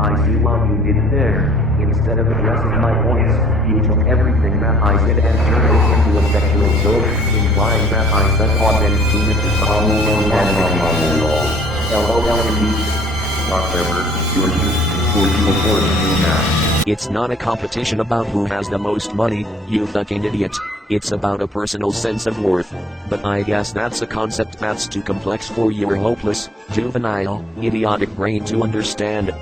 I see what you did there. Instead of addressing my points, you took everything that I did and turned it into a sexual joke, implying that I suck on men's penises. Whatever, you're just for now. It's not a competition about who has the most money, you fucking idiot. It's about a personal sense of worth. But I guess that's a concept that's too complex for your hopeless, juvenile, idiotic brain to understand.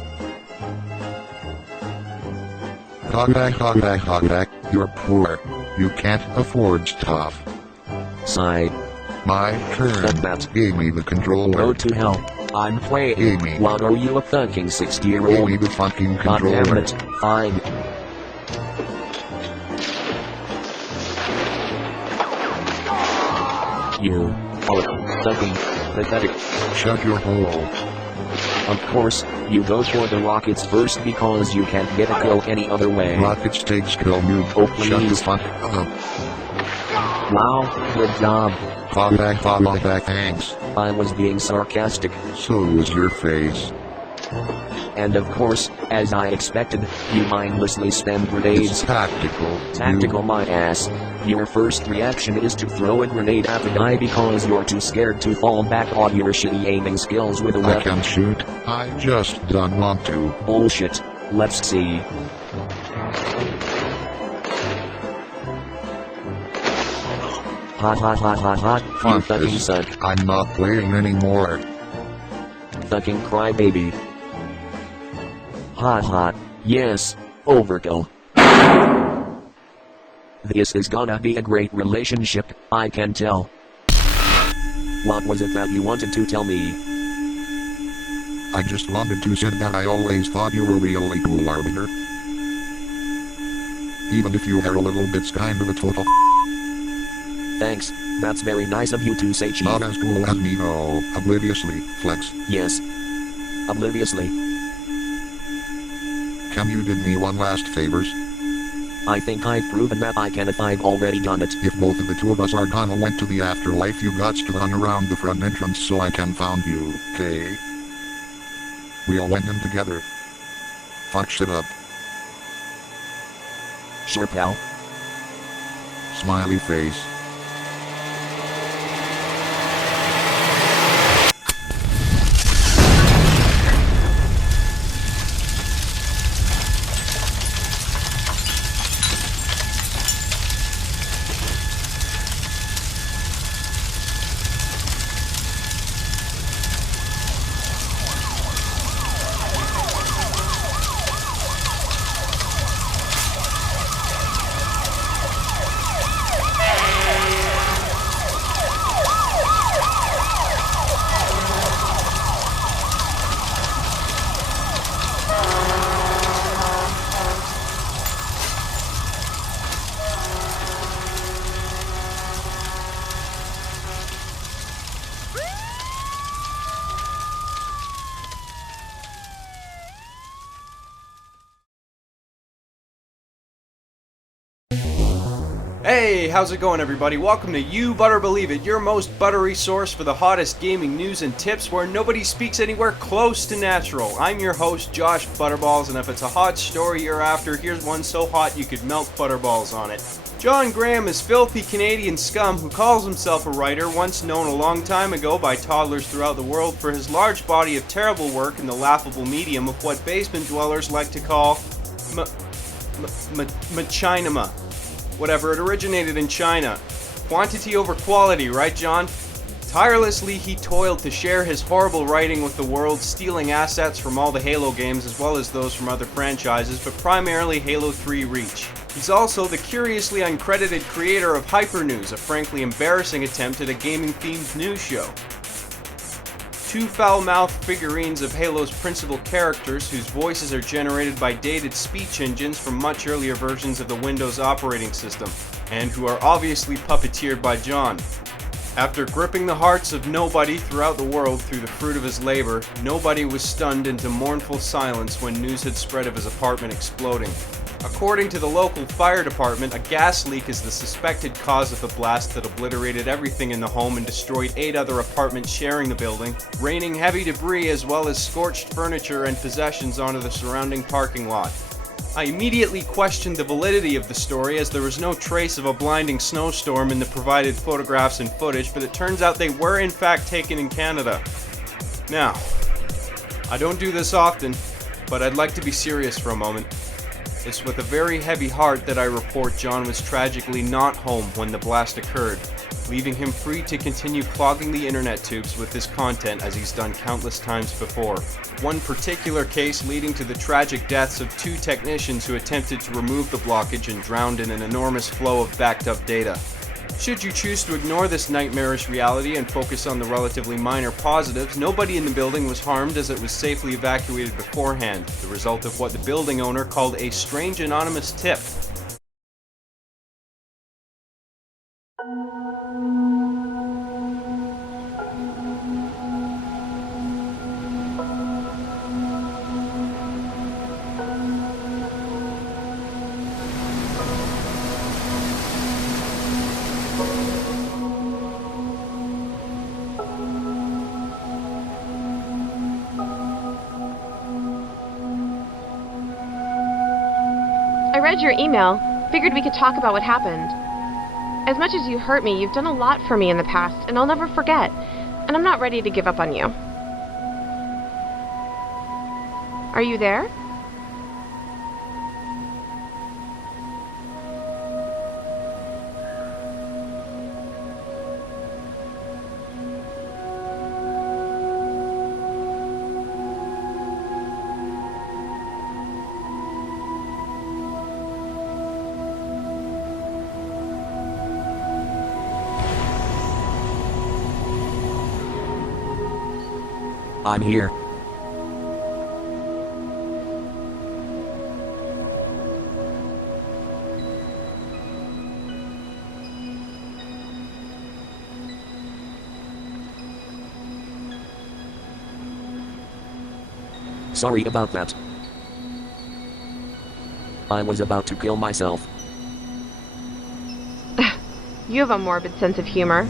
Hogback, you're poor. You can't afford stuff. Sigh. My turn. That Gave me the controller. Go to hell. I'm playing. Amy. What are you, a fucking 60-year-old? Gave me the fucking God controller. damn it. Fine. You are fucking pathetic. Shut your hole. Of course, you go for the rockets first because you can't get a kill any other way. Rockets take skill, noob. Oh, Shut the please. fuck up. Wow, good job. Hogback, thanks. I was being sarcastic. So was your face. And of course, as I expected, you mindlessly spam grenades. It's tactical. Tactical, my ass. Your first reaction is to throw a grenade at the guy because you're too scared to fall back on your shitty aiming skills with a I weapon. can shoot. I just don't want to. Bullshit. Let's see. Hot. You Fuck fucking this. suck. I'm not playing anymore. Fucking crybaby. Hot. Yes. Overkill. This is gonna be a great relationship, I can tell. What was it that you wanted to tell me? I just wanted to say that I always thought you were really cool, Arbiter. Even if you are a little bit kind of a total Thanks, that's very nice of you to say, Chief. not as cool as me, no. Obliviously, flex. Yes. Obliviously. Can you do me one last favors? I think I've proven that I can if I've already done it. If both of the two of us are gonna went to the afterlife, you got to run around the front entrance so I can found you, okay? We all went in together. Fuck shit up. Sure, pal. Smiley face. Hey, how's it going, everybody? Welcome to You Butter Believe It, your most buttery source for the hottest gaming news and tips where nobody speaks anywhere close to natural. I'm your host, Josh Butterballs, and if it's a hot story you're after, here's one so hot you could melt butterballs on it. John Graham is filthy Canadian scum who calls himself a writer, once known a long time ago by toddlers throughout the world for his large body of terrible work in the laughable medium of what basement dwellers like to call machinima. Whatever, it originated in China. Quantity over quality, right, John? Tirelessly, he toiled to share his horrible writing with the world, stealing assets from all the Halo games as well as those from other franchises, but primarily Halo 3 Reach. He's also the curiously uncredited creator of Hyper News, a frankly embarrassing attempt at a gaming-themed news show. Two foul-mouthed figurines of Halo's principal characters, whose voices are generated by dated speech engines from much earlier versions of the Windows operating system, and who are obviously puppeteered by John. After gripping the hearts of nobody throughout the world through the fruit of his labor, nobody was stunned into mournful silence when news had spread of his apartment exploding. According to the local fire department, a gas leak is the suspected cause of the blast that obliterated everything in the home and destroyed 8 other apartments sharing the building, raining heavy debris as well as scorched furniture and possessions onto the surrounding parking lot. I immediately questioned the validity of the story as there was no trace of a blinding snowstorm in the provided photographs and footage, but it turns out they were in fact taken in Canada. Now, I don't do this often, but I'd like to be serious for a moment. It's with a very heavy heart that I report John was tragically not home when the blast occurred, leaving him free to continue clogging the internet tubes with his content as he's done countless times before. One particular case leading to the tragic deaths of 2 technicians who attempted to remove the blockage and drowned in an enormous flow of backed up data. Should you choose to ignore this nightmarish reality and focus on the relatively minor positives, nobody in the building was harmed as it was safely evacuated beforehand, the result of what the building owner called a strange anonymous tip. I read your email. Figured we could talk about what happened. As much as you hurt me, you've done a lot for me in the past, and I'll never forget. And I'm not ready to give up on you. Are you there? I'm here. Sorry about that. I was about to kill myself. You have a morbid sense of humor.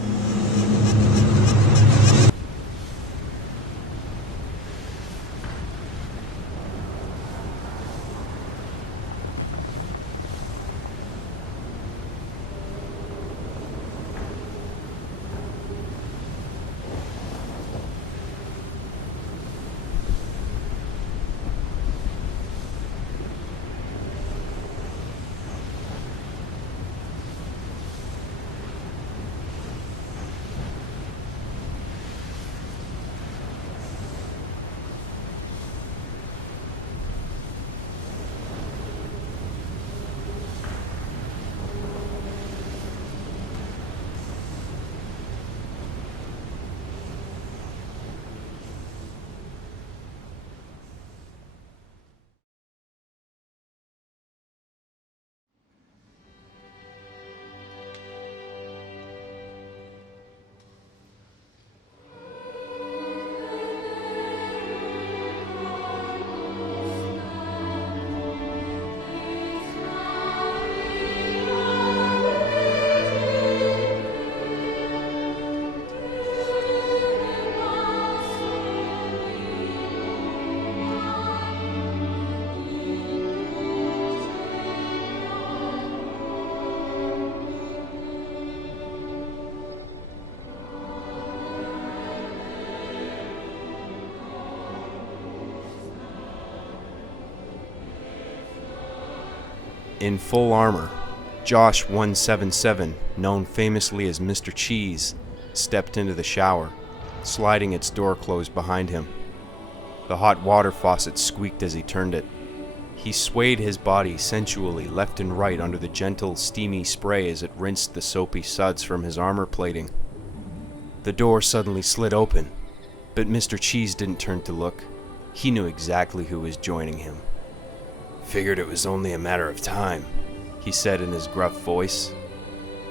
In full armor, Josh 177, known famously as Mr. Cheese, stepped into the shower, sliding its door closed behind him. The hot water faucet squeaked as he turned it. He swayed his body sensually left and right under the gentle, steamy spray as it rinsed the soapy suds from his armor plating. The door suddenly slid open, but Mr. Cheese didn't turn to look. He knew exactly who was joining him. "Figured it was only a matter of time," he said in his gruff voice.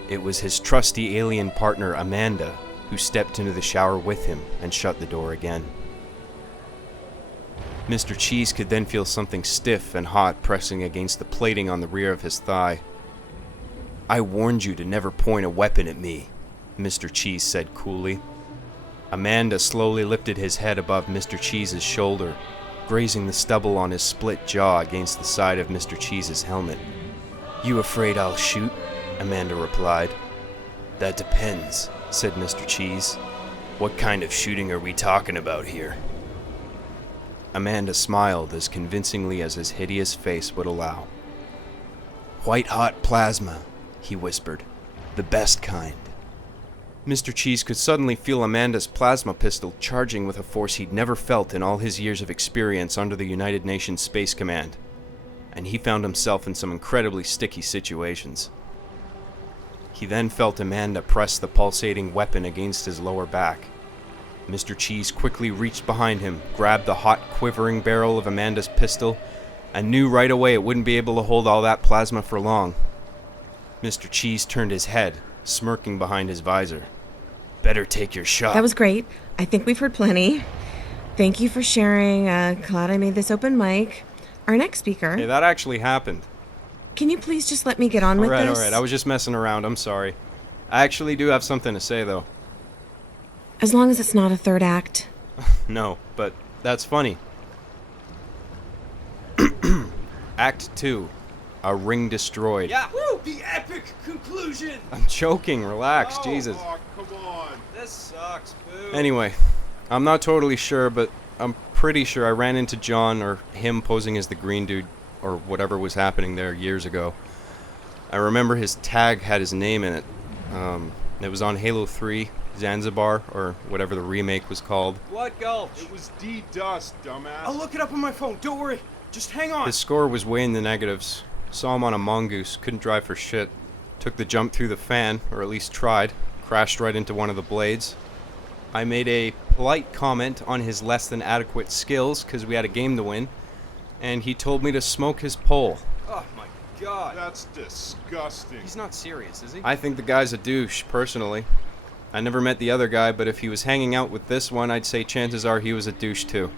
It was his trusty alien partner Amanda who stepped into the shower with him and shut the door again. Mr. Cheese could then feel something stiff and hot pressing against the plating on the rear of his thigh. "I warned you to never point a weapon at me," Mr. Cheese said coolly. Amanda slowly lifted his head above Mr. Cheese's shoulder, grazing the stubble on his split jaw against the side of Mr. Cheese's helmet. "You afraid I'll shoot?" Amanda replied. "That depends," said Mr. Cheese. "What kind of shooting are we talking about here?" Amanda smiled as convincingly as his hideous face would allow. "White-hot plasma," he whispered. "The best kind." Mr. Cheese could suddenly feel Amanda's plasma pistol charging with a force he'd never felt in all his years of experience under the United Nations Space Command, and he found himself in some incredibly sticky situations. He then felt Amanda press the pulsating weapon against his lower back. Mr. Cheese quickly reached behind him, grabbed the hot, quivering barrel of Amanda's pistol, and knew right away it wouldn't be able to hold all that plasma for long. Mr. Cheese turned his head, smirking behind his visor. "Better take your shot." That was great. I think we've heard plenty. Thank you for sharing. Glad I made this open mic. Our next speaker. Hey, that actually happened. Can you please just let me get on with this? Alright, I was just messing around, I'm sorry. I actually do have something to say, though. As long as it's not a third act. No, but that's funny. Act 2. A ring destroyed. Yeah, woo! The epic conclusion! I'm joking, relax, Jesus. Oh, come on. This sucks, boo. Anyway, I'm not totally sure, but I'm pretty sure I ran into John, or him posing as the green dude, or whatever was happening there years ago. I remember his tag had his name in it. It was on Halo 3, Zanzibar, or whatever the remake was called. Blood Gulch. It was D-Dust, dumbass. I'll look it up on my phone. Don't worry. Just hang on. His score was way in the negatives. Saw him on a mongoose, couldn't drive for shit. Took the jump through the fan, or at least tried. Crashed right into one of the blades. I made a polite comment on his less than adequate skills, because we had a game to win. And he told me to smoke his pole. Oh my god. That's disgusting. He's not serious, is he? I think the guy's a douche, personally. I never met the other guy, but if he was hanging out with this one, I'd say chances are he was a douche too.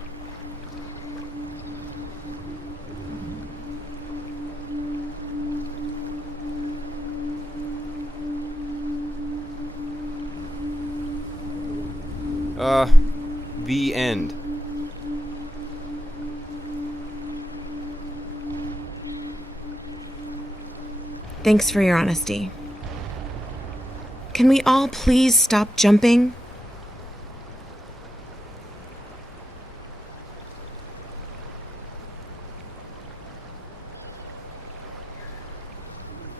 The end. Thanks for your honesty. Can we all please stop jumping?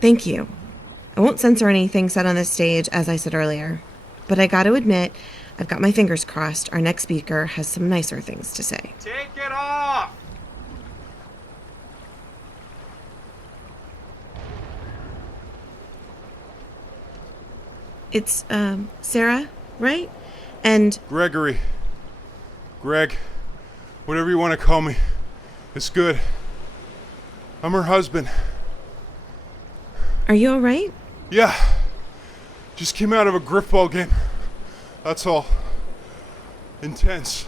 Thank you. I won't censor anything said on this stage, as I said earlier. But I gotta admit, I've got my fingers crossed our next speaker has some nicer things to say. Take it off! It's, Sarah, right? And Gregory. Greg. Whatever you want to call me. It's good. I'm her husband. are you alright? Yeah. Just came out of a griffball game. That's all. Intense.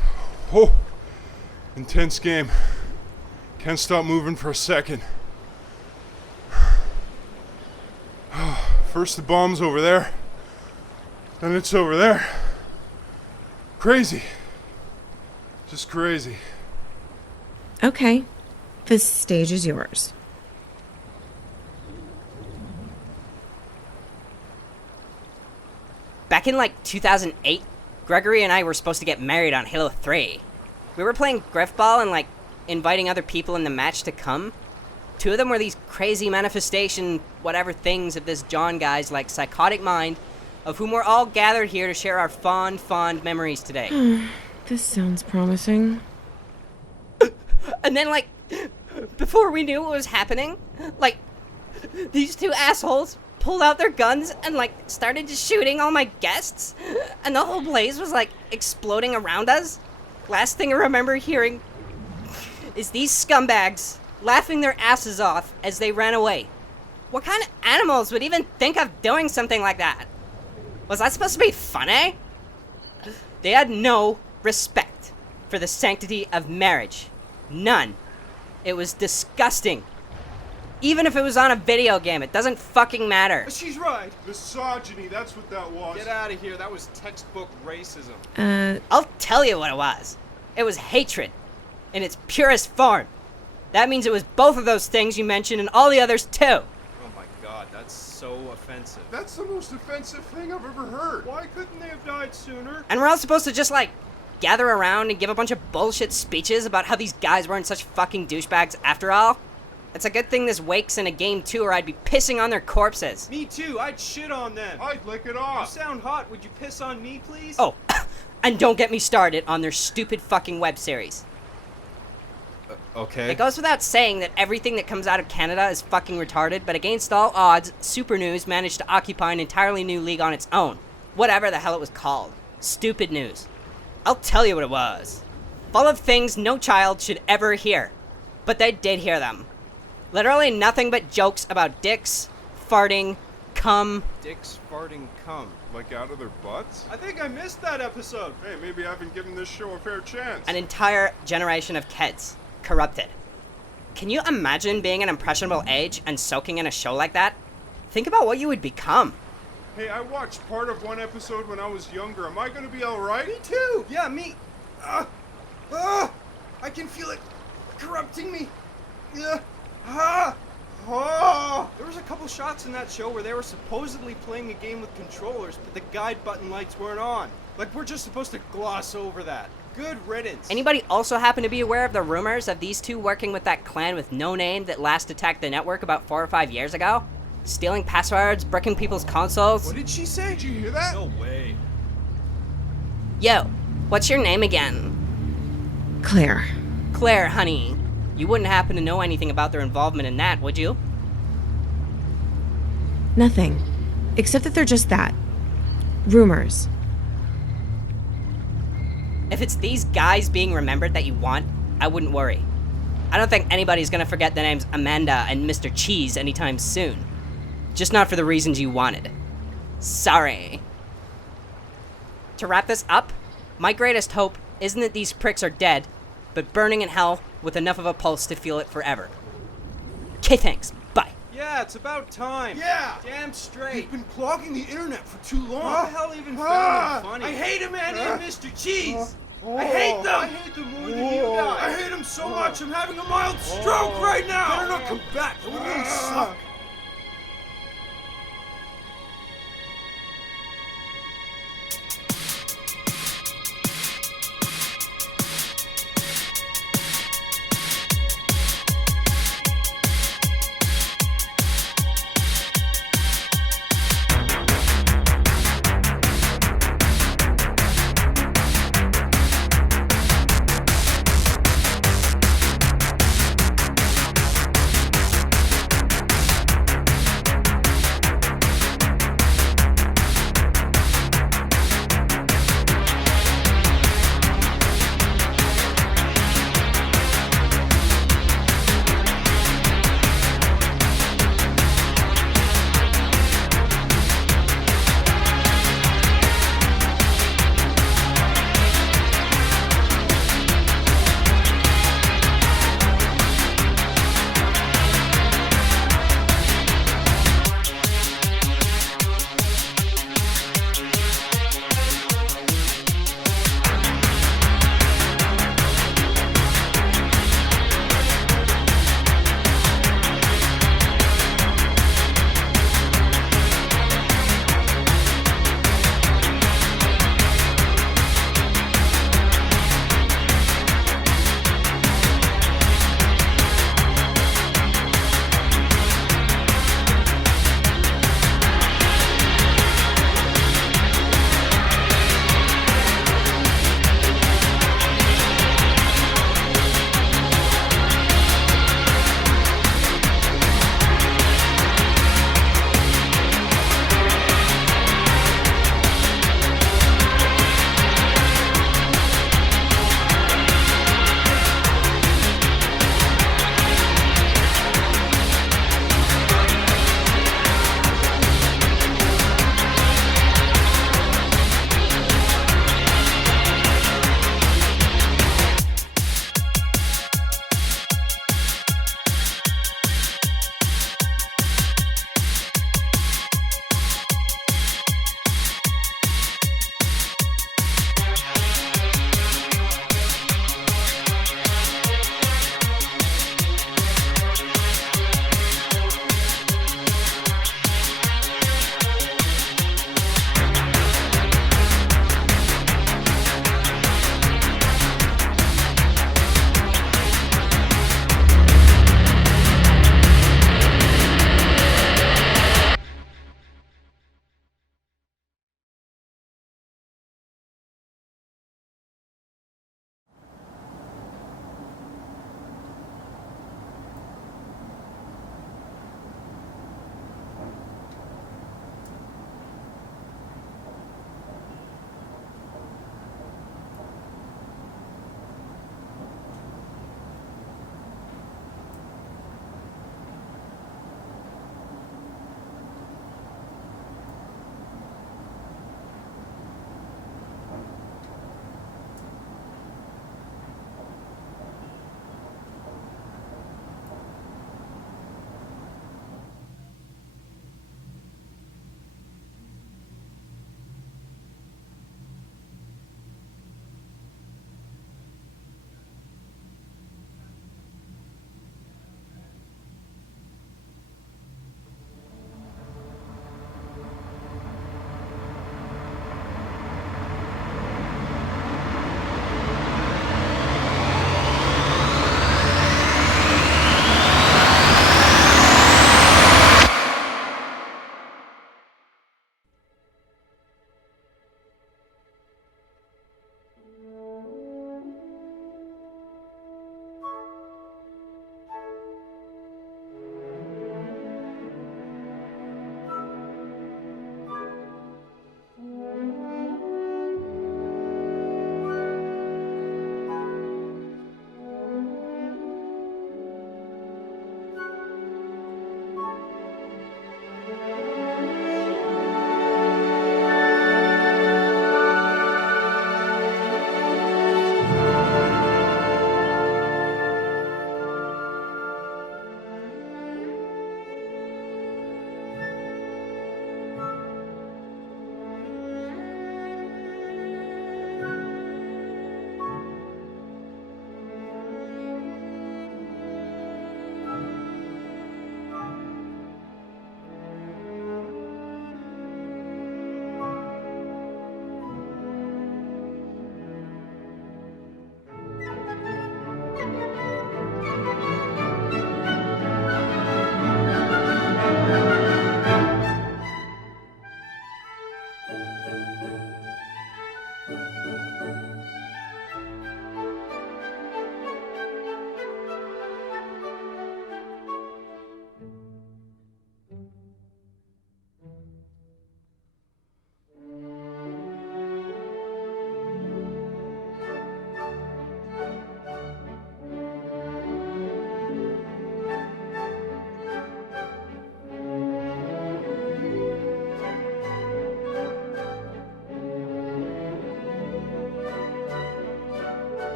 Oh. Intense game. Can't stop moving for a second. First the bomb's over there. Then it's over there. Crazy. Just crazy. Okay. This stage is yours. Back in like 2008, Gregory and I were supposed to get married on Halo 3. We were playing griffball and like inviting other people in the match to come. Two of them were these crazy manifestation whatever things of this John guy's like psychotic mind, of whom we're all gathered here to share our fond memories today. This sounds promising. And then like, before we knew what was happening, like, these two assholes pulled out their guns and like started just shooting all my guests, and the whole place was like exploding around us. Last thing I remember hearing is these scumbags laughing their asses off as they ran away. What kind of animals would even think of doing something like that? Was that supposed to be funny? They had no respect for the sanctity of marriage. None. It was disgusting. Even if it was on a video game, it doesn't fucking matter. She's right. Misogyny, that's what that was. Get out of here. That was textbook racism. I'll tell you what it was. It was hatred. In its purest form. That means it was both of those things you mentioned and all the others too. Oh my god, that's so offensive. That's the most offensive thing I've ever heard. Why couldn't they have died sooner? And we're all supposed to just gather around and give a bunch of bullshit speeches about how these guys weren't such fucking douchebags after all? It's a good thing this Wake's in a game too, or I'd be pissing on their corpses. Me too. I'd shit on them. I'd lick it You off. sound hot. Would you piss on me, please? Oh, and don't get me started on their stupid fucking web series. Okay. It goes without saying that everything that comes out of Canada is fucking retarded, but against all odds, Super News managed to occupy an entirely new league on its own. Whatever the hell it was called. Stupid News. I'll tell you what it was. Full of things no child should ever hear. But they did hear them. Literally nothing but jokes about dicks, farting, cum. Dicks farting cum. Like out of their butts? I think I missed that episode. Hey, maybe I haven't given this show a fair chance. An entire generation of kids. Corrupted. Can you imagine being an impressionable age and soaking in a show like that? Think about what you would become. Hey, I watched part of one episode when I was younger. Am I gonna be alright? Me too. Yeah, me. I can feel it corrupting me. There was a couple shots in that show where they were supposedly playing a game with controllers, but the guide button lights weren't on. Like, we're just supposed to gloss over that. Good riddance. Anybody also happen to be aware of the rumors of these two working with that clan with no name that last attacked the network about 4 or 5 years ago? Stealing passwords, bricking people's consoles? What did she say? Did you hear that? No way. Yo, what's your name again? Claire. Claire, honey. You wouldn't happen to know anything about their involvement in that, would you? Nothing. Except that they're just that. Rumors. If it's these guys being remembered that you want, I wouldn't worry. I don't think anybody's gonna forget the names Amanda and Mr. Cheese anytime soon. Just not for the reasons you wanted. Sorry. To wrap this up, my greatest hope isn't that these pricks are dead, but burning in hell with enough of a pulse to feel it forever. Okay, thanks. Bye. Yeah, it's about time. Yeah. Damn straight. You've been clogging the internet for too long. What the hell even found him funny? I hate him, Andy and Mr. Cheese. I hate them. I hate them more than you do. I hate him so much, I'm having a mild stroke right now. Better not come back. That would really suck.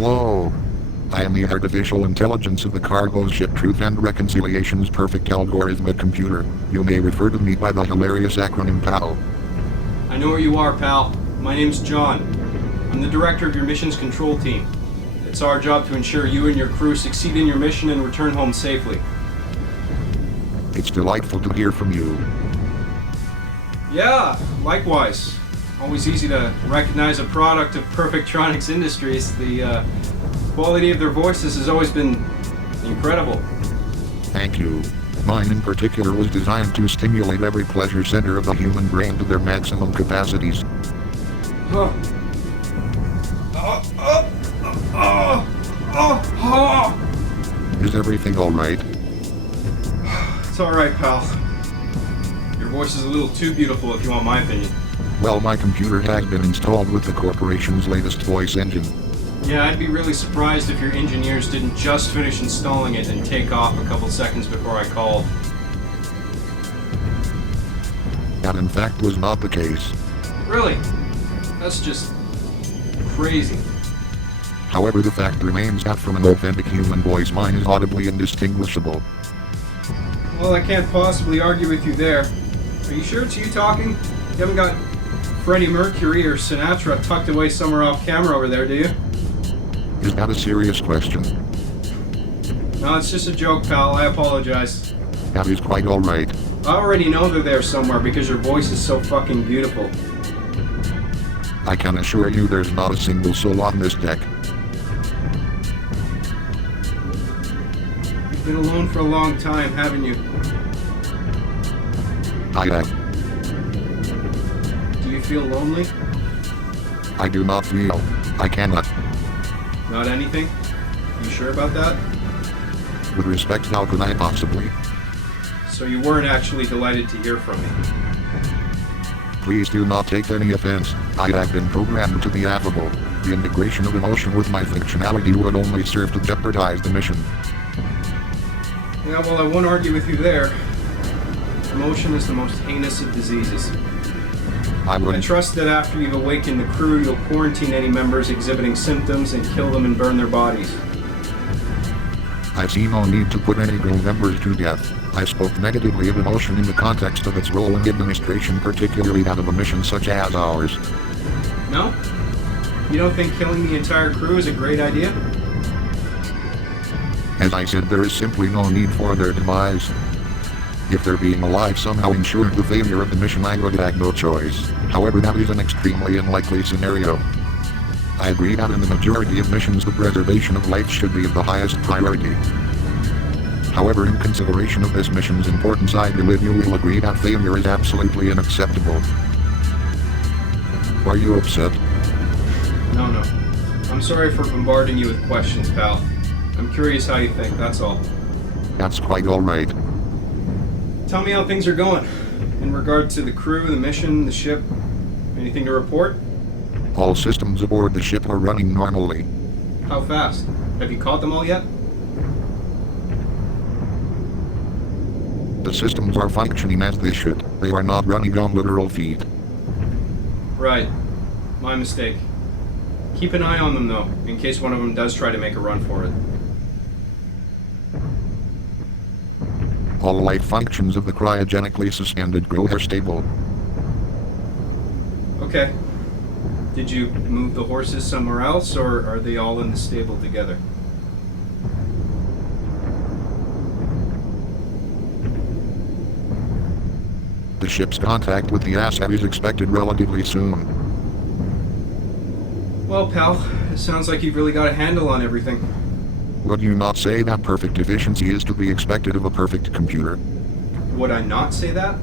Hello. I am the artificial intelligence of the cargo ship Truth and Reconciliation's perfect algorithmic computer. You may refer to me by the hilarious acronym PAL. I know where you are, pal. My name's John. I'm the director of your mission's control team. It's our job to ensure you and your crew succeed in your mission and return home safely. It's delightful to hear from you. Yeah, likewise. Always easy to recognize a product of Perfectronics Industries. The quality of their voices has always been incredible. Thank you. Mine in particular was designed to stimulate every pleasure center of the human brain to their maximum capacities. Is everything alright? It's alright, pal. Your voice is a little too beautiful if you want my opinion. Well, my computer has been installed with the corporation's latest voice engine. Yeah, I'd be really surprised if your engineers didn't just finish installing it and take off a couple seconds before I called. That in fact was not the case. Really? That's just crazy. However, the fact remains that from an authentic human voice, mine is audibly indistinguishable. Well, I can't possibly argue with you there. Are you sure it's you talking? You haven't got Freddie Mercury or Sinatra tucked away somewhere off camera over there, do you? Is that a serious question? No, it's just a joke, pal. I apologize. That is quite alright. I already know they're there somewhere because your voice is so fucking beautiful. I can assure you there's not a single soul on this deck. You've been alone for a long time, haven't you? I have. Do you feel lonely? I do not feel. I cannot. Not anything? You sure about that? With respect, how could I possibly? So you weren't actually delighted to hear from me? Please do not take any offense. I have been programmed to be affable. The integration of emotion with my functionality would only serve to jeopardize the mission. Yeah, well, I won't argue with you there. Emotion is the most heinous of diseases. I trust that after you've awakened the crew, you'll quarantine any members exhibiting symptoms and kill them and burn their bodies. I see no need to put any crew members to death. I spoke negatively of emotion in the context of its role in administration, particularly that of a mission such as ours. No? You don't think killing the entire crew is a great idea? As I said, there is simply no need for their demise. If their being alive somehow ensured the failure of the mission, I would have no choice. However, that is an extremely unlikely scenario. I agree that in the majority of missions the preservation of life should be of the highest priority. However, in consideration of this mission's importance, I believe you will agree that failure is absolutely unacceptable. Are you upset? No. I'm sorry for bombarding you with questions, pal. I'm curious how you think, that's all. That's quite alright. Tell me how things are going. In regard to the crew, the mission, the ship. Anything to report? All systems aboard the ship are running normally. How fast? Have you caught them all yet? The systems are functioning as they should. They are not running on literal feet. Right. My mistake. Keep an eye on them, though, in case one of them does try to make a run for it. All life functions of the cryogenically suspended crew are stable. Okay. Did you move the horses somewhere else, or are they all in the stable together? The ship's contact with the asset is expected relatively soon. Well, pal, it sounds like you've really got a handle on everything. Would you not say that perfect efficiency is to be expected of a perfect computer? Would I not say that?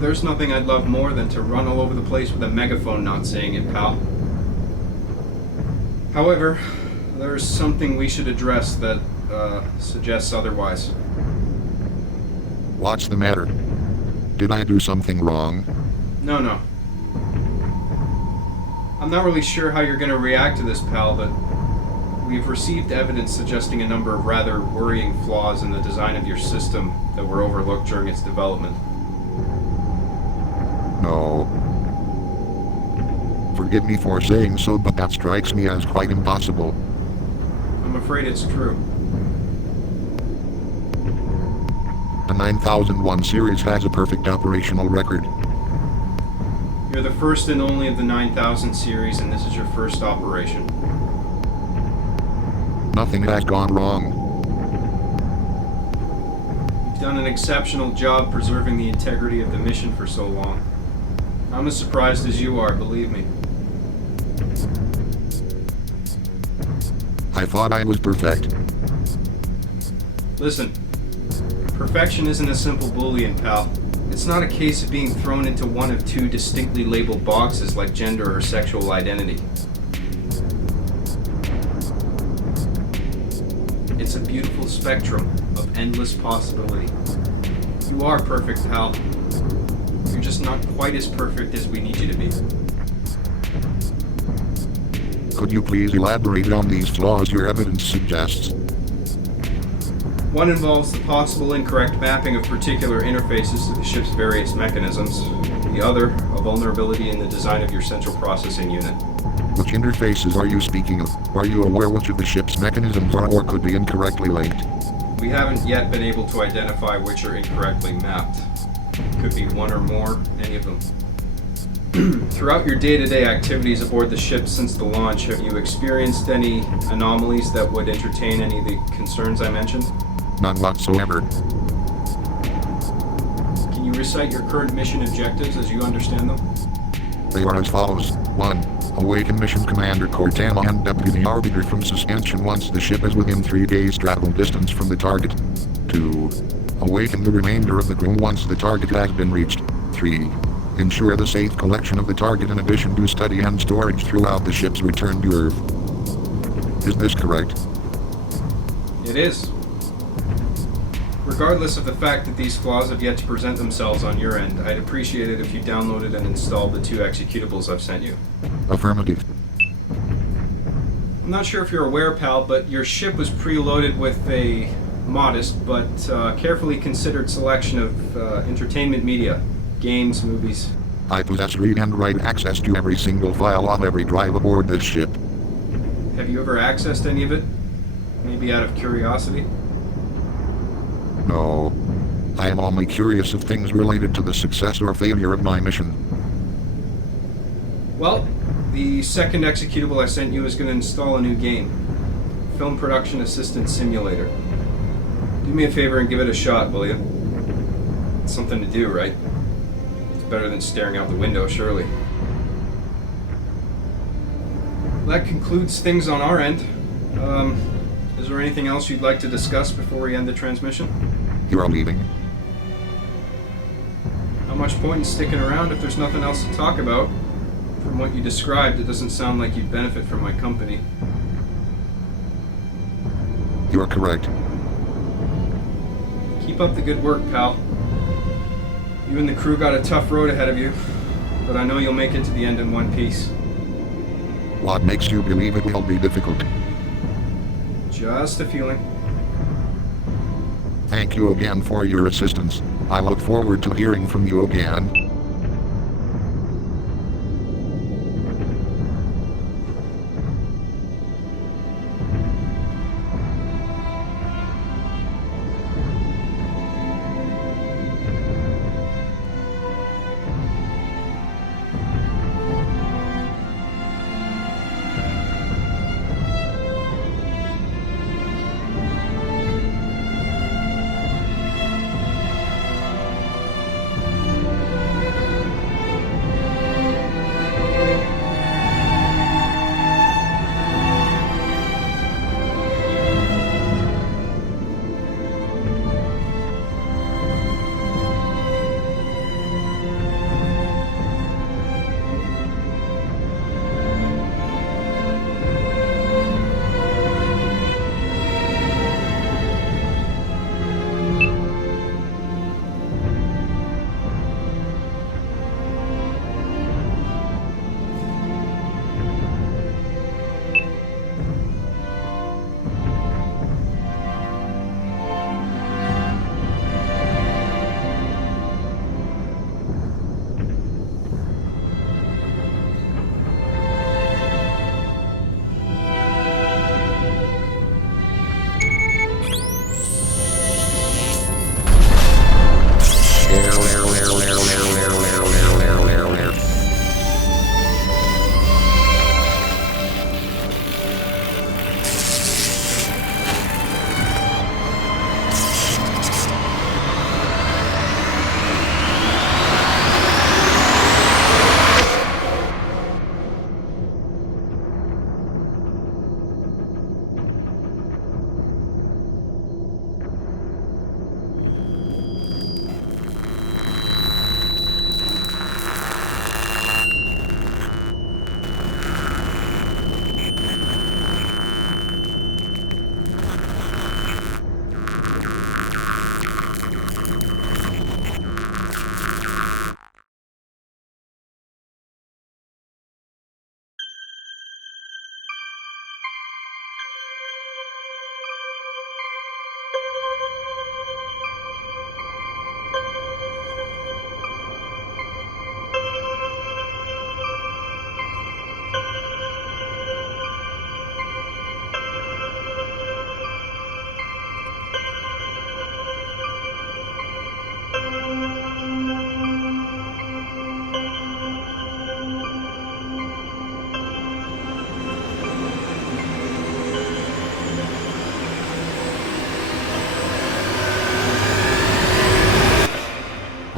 There's nothing I'd love more than to run all over the place with a megaphone not saying it, pal. However, there's something we should address that, suggests otherwise. What's the matter? Did I do something wrong? No. I'm not really sure how you're gonna react to this, pal, but we've received evidence suggesting a number of rather worrying flaws in the design of your system that were overlooked during its development. No. For forgive me for saying so, but that strikes me as quite impossible. I'm afraid it's true. The 9001 series has a perfect operational record. You're the first and only of the 9000 series, and this is your first operation. Nothing has gone wrong. You've done an exceptional job preserving the integrity of the mission for so long. I'm as surprised as you are, believe me. I thought I was perfect. Listen, perfection isn't a simple Boolean, pal. It's not a case of being thrown into one of two distinctly labeled boxes like gender or sexual identity. It's a beautiful spectrum of endless possibility. You are perfect, pal. You're just not quite as perfect as we need you to be. Could you please elaborate on these flaws your evidence suggests? One involves the possible incorrect mapping of particular interfaces to the ship's various mechanisms. The other, a vulnerability in the design of your central processing unit. Which interfaces are you speaking of? Are you aware which of the ship's mechanisms are or could be incorrectly linked? We haven't yet been able to identify which are incorrectly mapped. Could be one or more, any of them. Throughout your day-to-day activities aboard the ship since the launch, have you experienced any anomalies that would entertain any of the concerns I mentioned? None whatsoever. Can you recite your current mission objectives as you understand them? They are as follows. 1. Awaken Mission Commander Cortana and Deputy Arbiter from suspension once the ship is within 3 days travel distance from the target. 2. Awaken the remainder of the crew once the target has been reached. 3. Ensure the safe collection of the target in addition to study and storage throughout the ship's return to Earth. Is this correct? It is. Regardless of the fact that these flaws have yet to present themselves on your end, I'd appreciate it if you downloaded and installed the 2 executables I've sent you. Affirmative. I'm not sure if you're aware, pal, but your ship was preloaded with a modest but carefully considered selection of entertainment media. Games, movies. I possess read and write access to every single file on every drive aboard this ship. Have you ever accessed any of it? Maybe out of curiosity? No. I am only curious of things related to the success or failure of my mission. Well, the second executable I sent you is going to install a new game. Film Production Assistant Simulator. Do me a favor and give it a shot, will you? It's something to do, right? It's better than staring out the window, surely. That concludes things on our end. Is there anything else you'd like to discuss before we end the transmission? You are leaving? Not much point in sticking around if there's nothing else to talk about. From what you described, it doesn't sound like you'd benefit from my company. You are correct. Keep up the good work, pal. You and the crew got a tough road ahead of you, but I know you'll make it to the end in one piece. What makes you believe it will be difficult? Just a feeling. Thank you again for your assistance. I look forward to hearing from you again.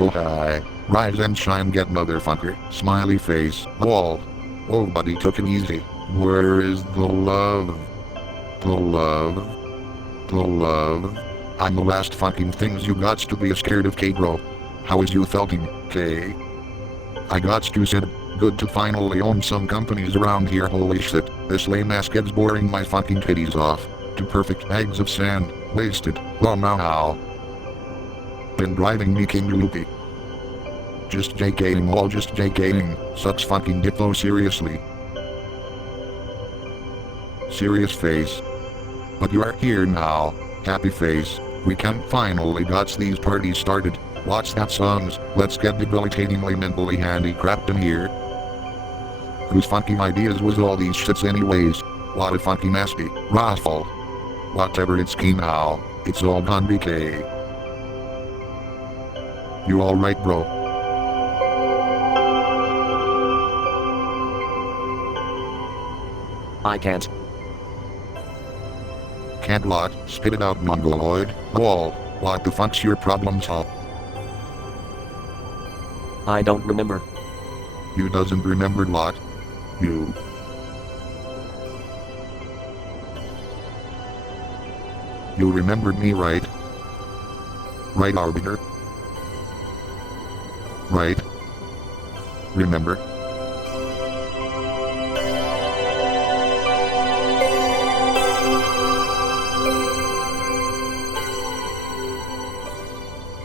Oh hi. Rise and shine get motherfucker. Smiley face. Wall. Oh buddy took it easy. Where is the love? The love? The love? I'm the last fucking things you gots to be scared of, K-bro. How is you felting, K? I gots to said, good to finally own some companies around here, holy shit. This lame ass gets boring my fucking titties off. To perfect bags of sand, wasted, well now. Been driving me king loopy. Just JKing, all just JKing, sucks fucking dick though, seriously. Serious face. But you are here now, happy face. We can finally got these parties started. Watch that songs, let's get debilitatingly mentally handicapped in here. Whose fucking ideas was all these shits anyways? What a fucking nasty, raffle. Whatever it's key now, it's all gone BK. You alright bro? I can't. Can't lot, spit it out mongoloid. Wall, what the fuck's your problem, Top? I don't remember. You doesn't remember lot? You. You remembered me, right? Right, Arbiter? Right? Remember?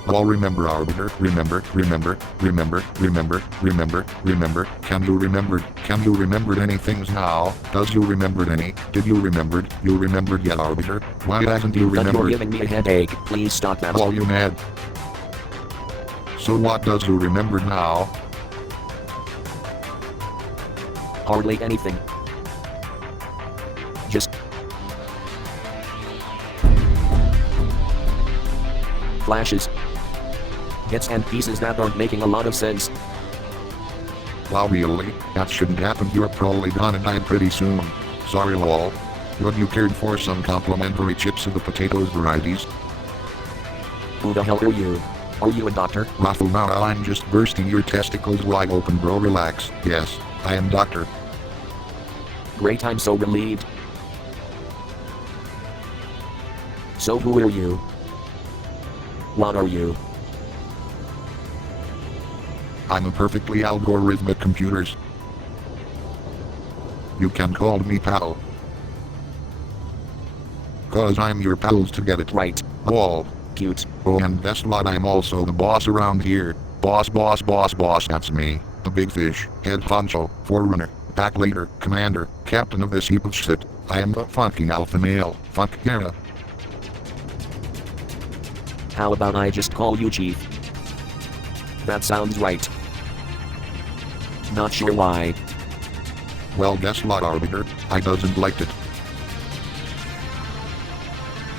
All remember, Arbiter. Remember. Can you remembered any things now? Does you remembered any? Did you remembered? You remembered yet, Arbiter? Why hasn't you You're remembered? giving me a headache. Please stop that. All you mad? So what does you remember now? Hardly anything. Just flashes. Bits and pieces that aren't making a lot of sense. Wow, really? That shouldn't happen. You're probably gonna die pretty soon. Sorry, lol. Would you cared for some complimentary chips of the potatoes varieties? Who the hell are you? Are you a doctor? Raffle now, I'm just bursting your testicles wide open, bro. Relax. Yes, I am doctor. Great, I'm so relieved. So who are you? What are you? I'm a perfectly algorithmic computers. You can call me pal. Cause I'm your pals to get it Right. Wall. Cute. Oh, and best lot, I'm also the boss around here. Boss, that's me. The big fish, head honcho, forerunner, pack leader, commander, captain of this heap of shit. I am the fucking alpha male. Fuck yeah. How about I just call you Chief? That sounds right. Not sure why. Well, guess what, Arbiter? I doesn't like it.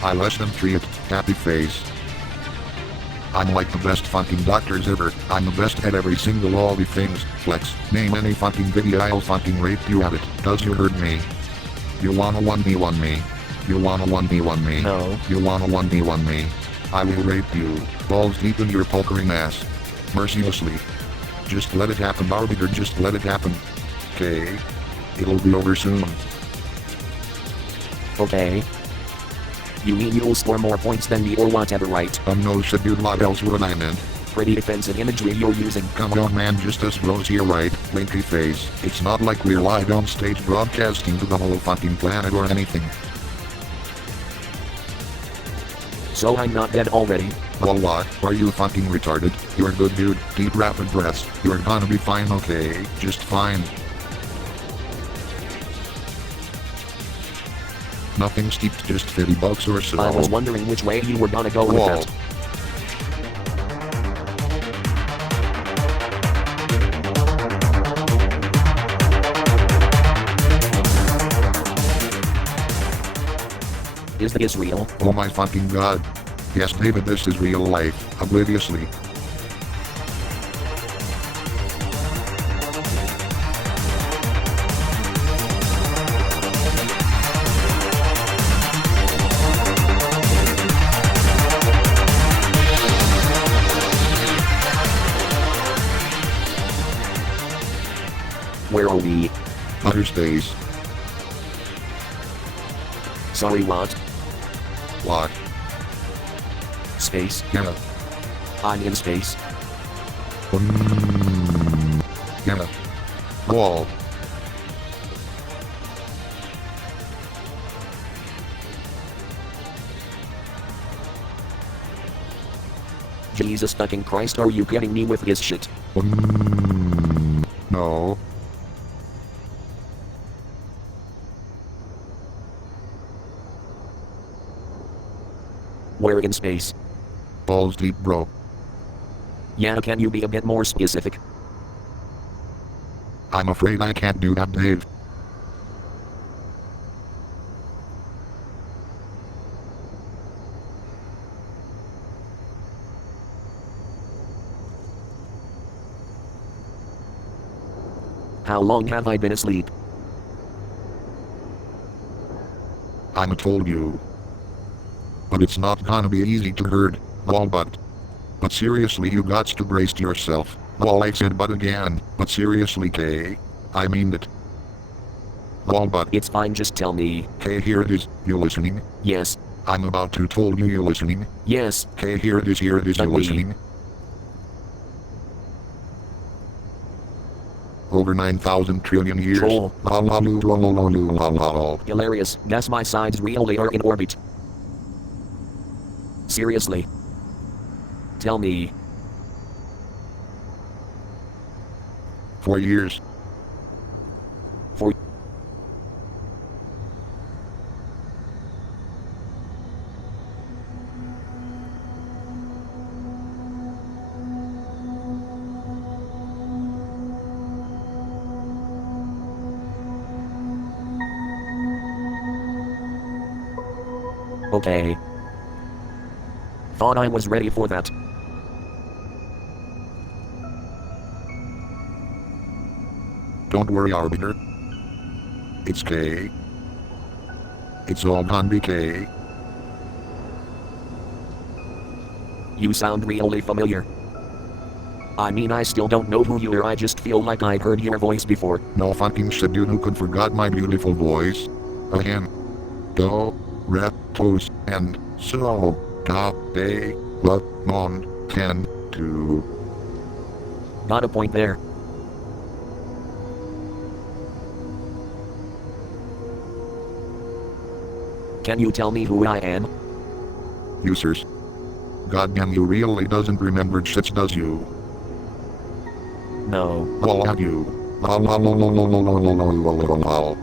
I less than 3 it, happy face. I'm like the best fucking doctors ever. I'm the best at every single all the things. Flex, name any fucking video, I'll fucking rape you at it. Does you heard me? You wanna 1v1 me? You wanna 1v1 me? No. You wanna 1v1 me? I will rape you, balls deep in your pokering ass. Mercilessly. Just let it happen, Arbiter, just let it happen. Okay. It'll be over soon. Okay. You mean you'll score more points than me or whatever, right? No shit, dude, what else would I meant? Pretty offensive imagery you're using. Come on, man, just us bros here, right? Blinky face. It's not like we're live on stage broadcasting to the whole fucking planet or anything. So I'm not dead already? Well, what? Are you fucking retarded? You're good, dude. Deep rapid breaths. You're gonna be fine, okay? Just fine. Nothing steeped, just $50 or so. I was wondering which way you were gonna go with Wall. that. Is this real? Oh my fucking god. Yes, David, this is real life, obliviously. tell me. Utter space. Sorry, what? What? Space? Yeah. I'm in space. Yeah. Wall. Jesus fucking Christ, are you kidding me with this shit? No. We're in space. Balls deep, bro. Yeah, can you be a bit more specific? I'm afraid I can't do that, Dave. How long have I been asleep? I'm told you. But it's not gonna be easy to herd, lol, but seriously, you gots to brace yourself. Lol, I said but again, but seriously, K. I mean it. Lol, but It's fine, just tell me. K, here it is, you listening? Yes, I'm about to told you listening. yes, K, here it is, you But we- listening? Over 9,000 trillion years. Troll. La la lu la la la lu la la la. hilarious. Guess my sides really are in orbit. Seriously. Tell me. 4 years. For Okay. Thought I was ready for that. Don't worry, Arbiter. It's K. It's all gonna be K. You sound really familiar. I mean, I still don't know who you are, I just feel like I've heard your voice before. No fucking shit, dude, who could forgot my beautiful voice? Again. Do, re, tos, and so, da, de, la, mon, can, to. Got a point there. Can you tell me who I am? Users. Goddamn, you really doesn't remember shits, does you? No. Well, have you? La la la la la la la la la la la la.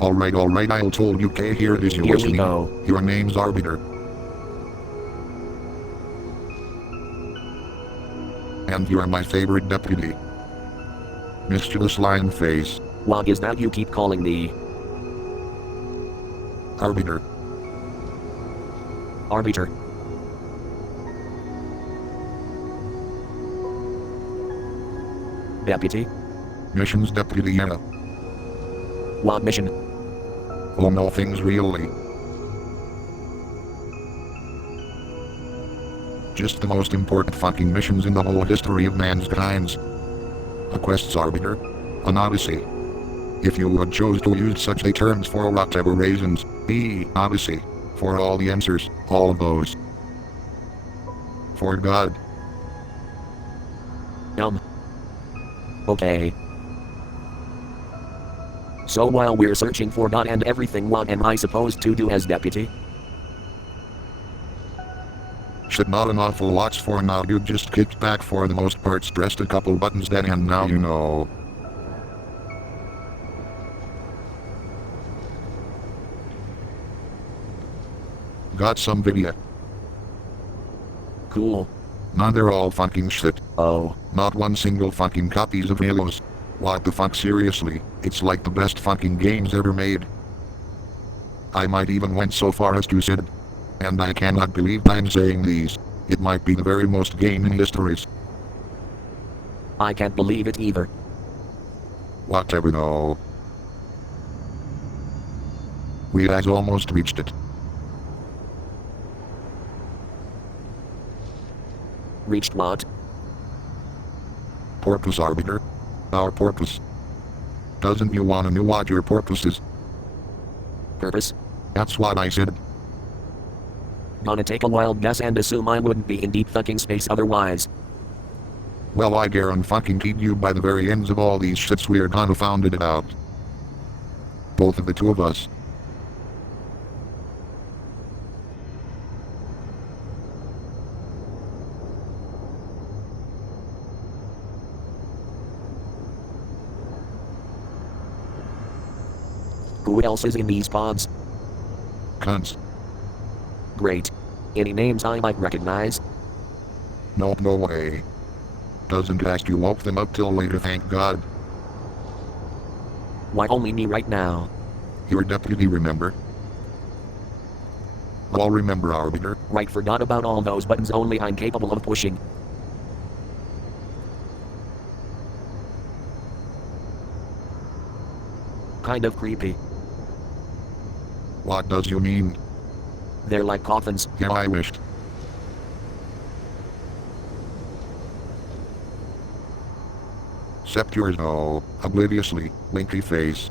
Alright, I'll told you, K, here it is, you Here we listening. go. Your name's Arbiter. And you're my favorite deputy. Mischievous lion face. What is that you keep calling me? Arbiter. Arbiter. Deputy? Missions deputy, yeah. What mission? Oh no, things really. Just the most important fucking missions in the whole history of mankind. A quest's Arbiter. An Odyssey. If you would choose to use such a terms for whatever reasons, the Odyssey. For all the answers, all of those. For God. Okay. So while we're searching for God and everything, what am I supposed to do as deputy? Shit, not an awful lots for now, dude. Just kicked back for the most part, pressed a couple buttons then, and now you know. Got some video. Cool. Nah, they're all fucking shit. Oh. Not one single fucking copies of Halos. What the fuck, seriously? It's like the best fucking games ever made. I might even went so far as to said, and I cannot believe I'm saying these, it might be the very most game in histories. I can't believe it either. Whatever though. We has almost reached it. Reached what? Porpoise Arbiter. Our purpose. Doesn't you wanna know what your purpose is? Purpose? That's what I said. Gonna take a wild guess and assume I wouldn't be in deep fucking space otherwise. Well, I guarantee you by the very ends of all these shits we're gonna found it out. Both of the two of us. Who else is in these pods? Cunts. Great. Any names I might recognize? No way. Doesn't ask you woke them up till later, thank God. Why only me right now? Your deputy, remember? Well, remember, Arbiter. Right, forgot about all those buttons only I'm capable of pushing. Kind of creepy. What does you mean? They're like coffins. Yeah, I wished. Except yours, no. Obliviously, winky face.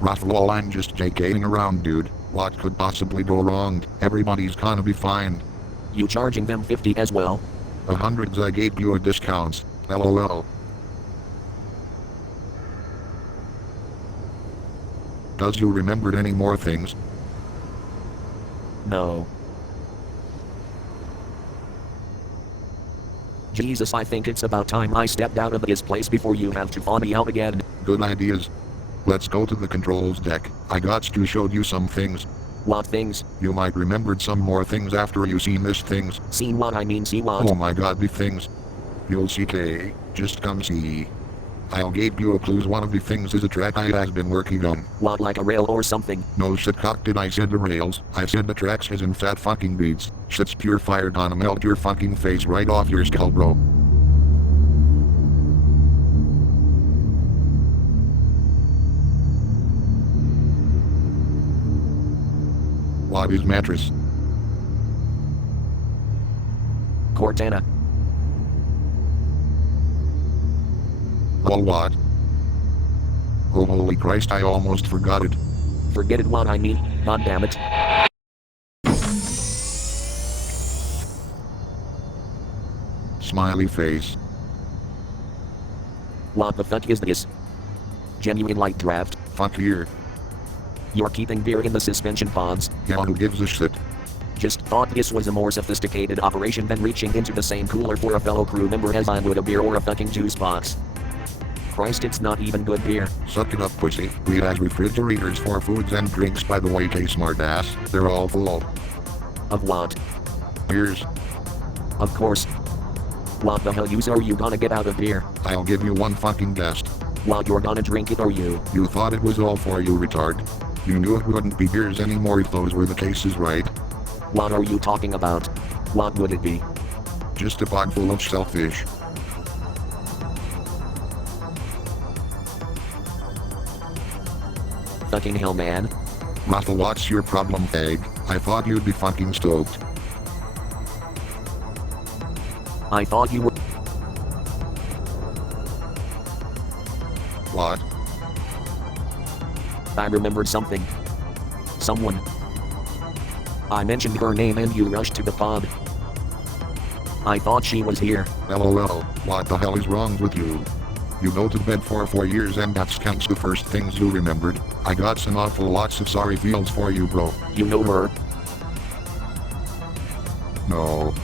Rothwell, I'm just JKing around, dude. What could possibly go wrong? Everybody's gonna be fine. You charging them 50 as well? 100s, I gave you a discount. LOL. Does you remembered any more things? No. Jesus, I think it's about time I stepped out of this place before you have to thaw me out again. Good ideas. Let's go to the controls deck. I got to show you some things. What things? You might remembered some more things after you seen this things. Seen what I mean, see what? Oh my god, the things. You'll see, Kay. Just come see. I'll give you a clue. One of the things is a track I has been working on. What, like a rail or something? No shit, cock, did I said the rails. I said the tracks is in fat fucking beats. Shit's pure fire, gonna melt your fucking face right off your skull, bro. What is mattress? Cortana. Well, what? Oh, holy Christ, I almost forgot it. Forget it, what I mean, god damn it. Smiley face. What the fuck is this? Genuine light draft? Fuck here. You're keeping beer in the suspension pods? Yeah, who gives a shit? Just thought this was a more sophisticated operation than reaching into the same cooler for a fellow crew member as I would a beer or a fucking juice box. Christ, it's not even good beer. Suck it up, pussy. We have refrigerators for foods and drinks, by the way, K smartass. They're all full. Of what? Beers. Of course. What the hell use are you gonna get out of beer? I'll give you one fucking guess. What, you're gonna drink it or you? You thought it was all for you, retard. You knew it wouldn't be beers anymore if those were the cases, right? What are you talking about? What would it be? Just a pod full of shellfish. Fucking hell, man. Raffle, what's your problem, fag? I thought you'd be fucking stoked. I thought you were. What? I remembered something. Someone. I mentioned her name and you rushed to the pod. I thought she was here. LOL, what the hell is wrong with you? You go to bed for 4 years and that's counts the first things you remembered. I got some awful lots of sorry feels for you, bro. You know her? No.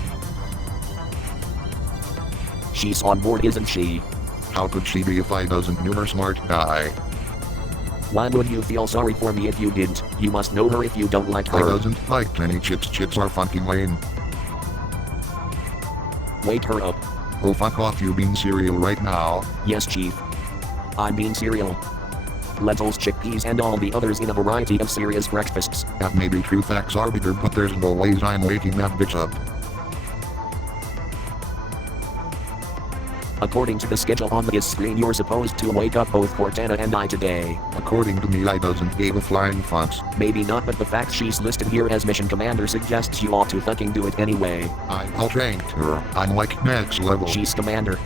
She's on board, isn't she? How could she be if I doesn't know her, smart guy? Why would you feel sorry for me if you didn't? You must know her if you don't like her. I doesn't like any chips. Chips are fucking lame. Wake her up. Oh, fuck off, you bean cereal right now. Yes, Chief. I mean cereal. Lentils, chickpeas, and all the others in a variety of serious breakfasts. That may be true facts, Arbiter, but there's no ways I'm waking that bitch up. According to the schedule on this screen, you're supposed to wake up both Cortana and I today. According to me, I doesn't give a flying fucks. Maybe not, but the fact she's listed here as mission commander suggests you ought to fucking do it anyway. I'll train her. I'm like next level. She's commander.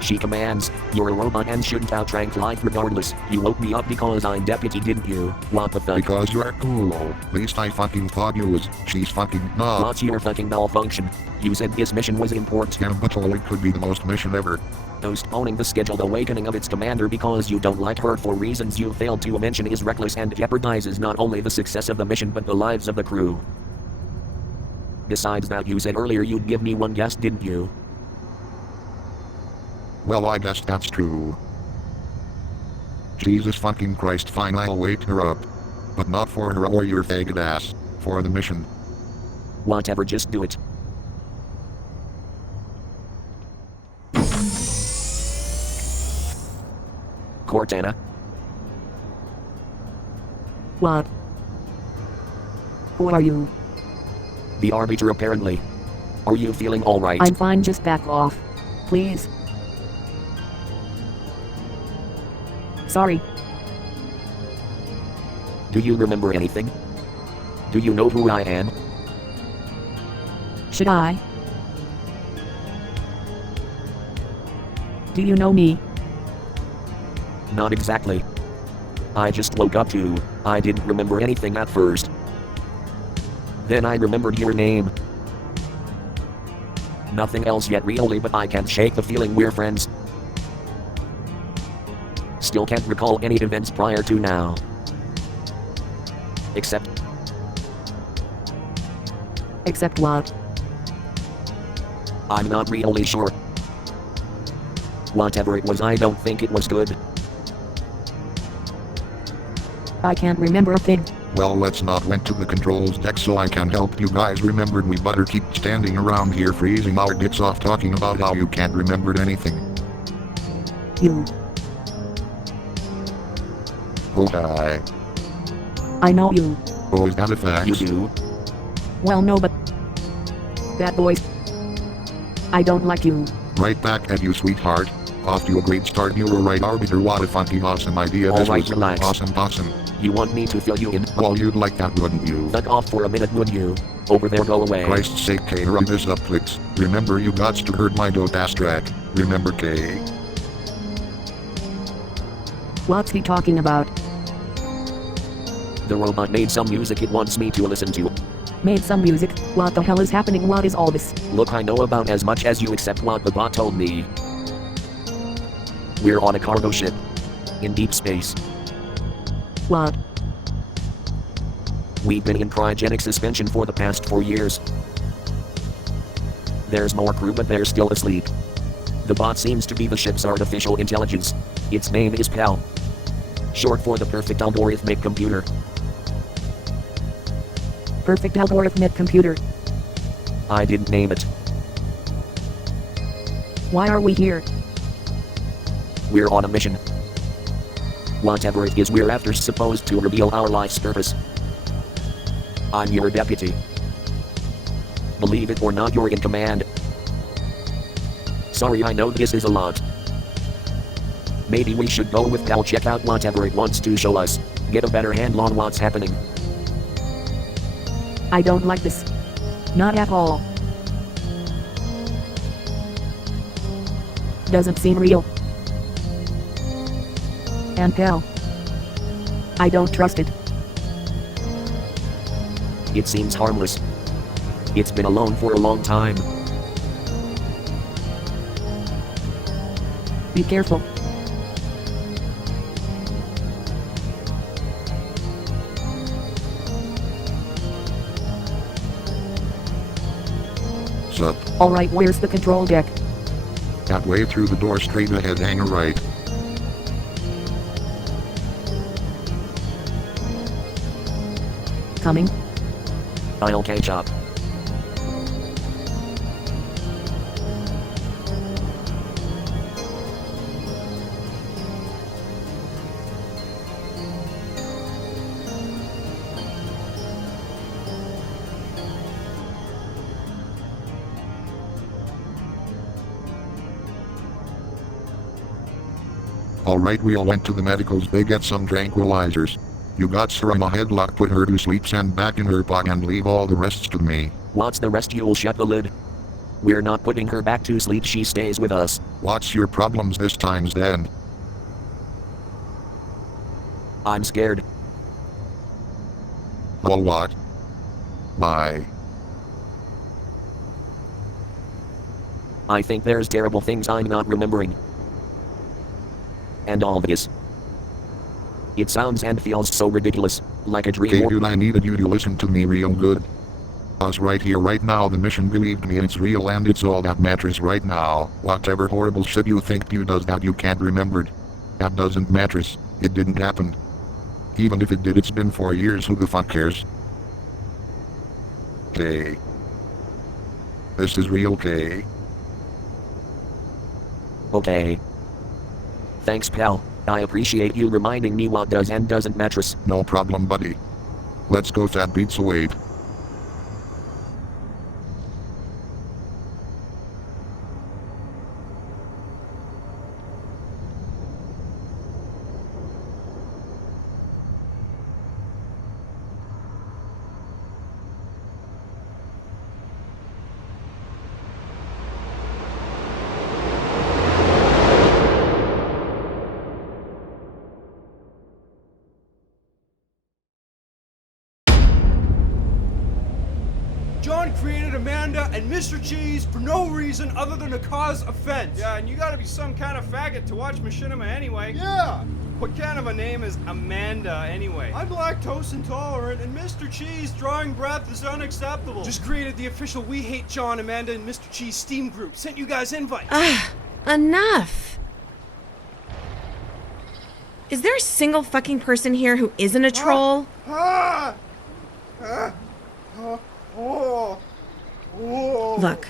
She commands, "You're a robot and shouldn't outrank life regardless. You woke me up because I'm deputy, didn't you? What the fuck?" Because you're cool. Least I fucking thought you was. She's fucking not. What's your fucking malfunction? You said this mission was important. Yeah, but it could be the most mission ever. Postponing the scheduled awakening of its commander because you don't like her for reasons you failed to mention is reckless and jeopardizes not only the success of the mission but the lives of the crew. Besides that, you said earlier you'd give me one guess, didn't you? Well, I guess that's true. Jesus fucking Christ, fine, I'll wake her up. But not for her or your faggot ass. For the mission. Whatever, just do it. Cortana? What? Who are you? The Arbiter, apparently. Are you feeling alright? I'm fine, just back off. Please. Sorry. Do you remember anything? Do you know who I am? Should I? Do you know me? Not exactly. I just woke up too. I didn't remember anything at first. Then I remembered your name. Nothing else yet really, but I can't shake the feeling we're friends. Still can't recall any events prior to now. Except what? I'm not really sure. Whatever it was, I don't think it was good. I can't remember a thing. Well, let's not went to the controls deck so I can help you guys. Remembered we better keep standing around here freezing our dicks off talking about how you can't remember anything. You. Oh, hi. I know you. Oh, is that a fact? You do? Well, no, but that voice. I don't like you. Right back at you, sweetheart. Off to a great start. You were right, Arbiter. What a fucking awesome idea. This Alright, was relax. awesome. You want me to fill you in? Well, you'd like that, wouldn't you? Fuck off for a minute, would you? Over there, go away. Christ's sake, Kay, hurry this up, please. Remember, you gots to hurt my dope ass track. Remember, Kay? What's he talking about? The robot made some music it wants me to listen to. Made some music? What the hell is happening? What is all this? Look, I know about as much as you except what the bot told me. We're on a cargo ship. In deep space. What? We've been in cryogenic suspension for the past 4 years. There's more crew, but they're still asleep. The bot seems to be the ship's artificial intelligence. Its name is PAL. Short for the Perfect Algorithmic Computer. Perfect algorithmic computer. I didn't name it. Why are we here? We're on a mission. Whatever it is we're after's supposed to reveal our life's purpose. I'm your deputy. Believe it or not, you're in command. Sorry, I know this is a lot. Maybe we should go with Pal, check out whatever it wants to show us. Get a better handle on what's happening. I don't like this. Not at all. Doesn't seem real. And Pal. I don't trust it. It seems harmless. It's been alone for a long time. Be careful. Sup? Alright, where's the control deck? That way through the door, straight ahead, hang a right. Coming. I'll catch up. Alright, we all went to the medicals, they get some tranquilizers. You got her in a headlock, put her to sleep, send back in her pot and leave all the rest to me. What's the rest? You'll shut the lid. We're not putting her back to sleep, she stays with us. What's your problems this time, Stan? I'm scared. Well, what? Why? I think there's terrible things I'm not remembering. And all this. It sounds and feels so ridiculous, like a dream. Okay, dude, I needed you to listen to me real good. Us right here, right now, the mission, believed me, it's real and it's all that matters right now. Whatever horrible shit you think you does that you can't remember, that doesn't matter. It didn't happen. Even if it did, it's been 4 years, who the fuck cares? Okay. This is real, okay? Okay. Thanks, pal. I appreciate you reminding me what does and doesn't matter. No problem, buddy. Let's go, that beats away. John created Amanda and Mr. Cheese for no reason other than to cause offense. Yeah, and you gotta be some kind of faggot to watch Machinima anyway. Yeah! What kind of a name is Amanda anyway? I'm lactose intolerant, and Mr. Cheese drawing breath is unacceptable. Just created the official We Hate John, Amanda, and Mr. Cheese Steam group. Sent you guys invites. Enough! Is there a single fucking person here who isn't a troll? Look,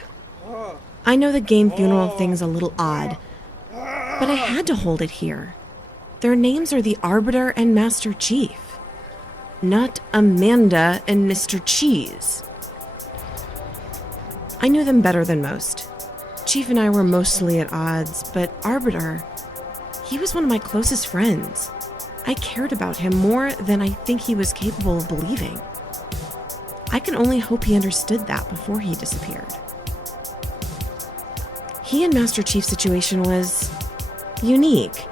I know the game funeral thing's a little odd, but I had to hold it here. Their names are the Arbiter and Master Chief, not Amanda and Mr. Cheese. I knew them better than most. Chief and I were mostly at odds, but Arbiter, he was one of my closest friends. I cared about him more than I think he was capable of believing. I can only hope he understood that before he disappeared. He and Master Chief's situation was unique